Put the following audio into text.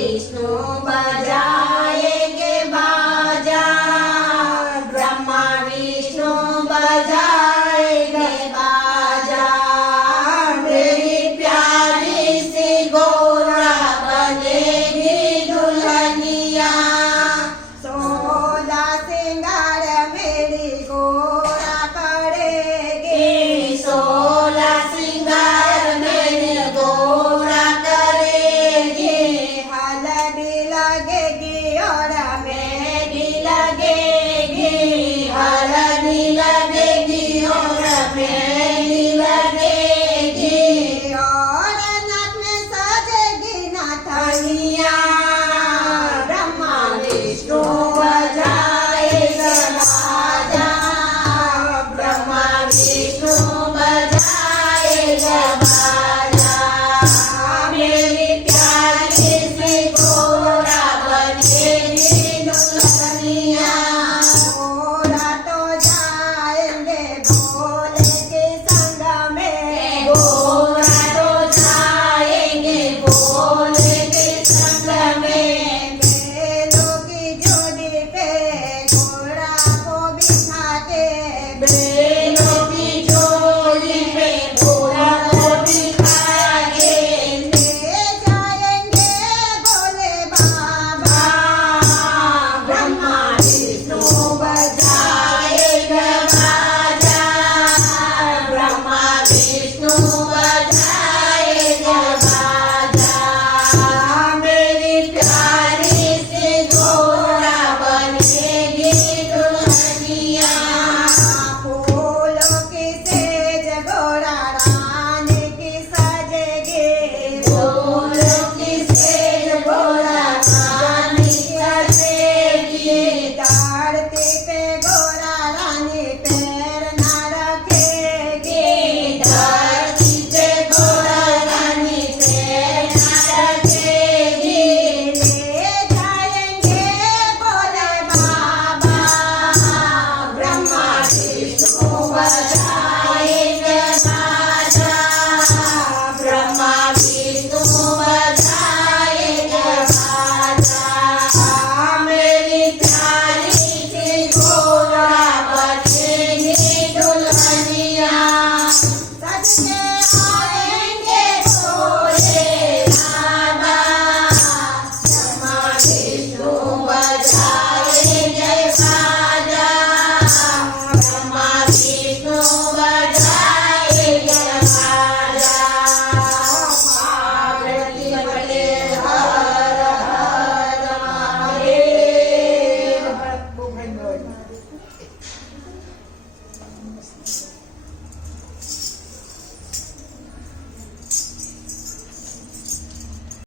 Vishnu Shema. Thank you.